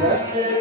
재미 yeah.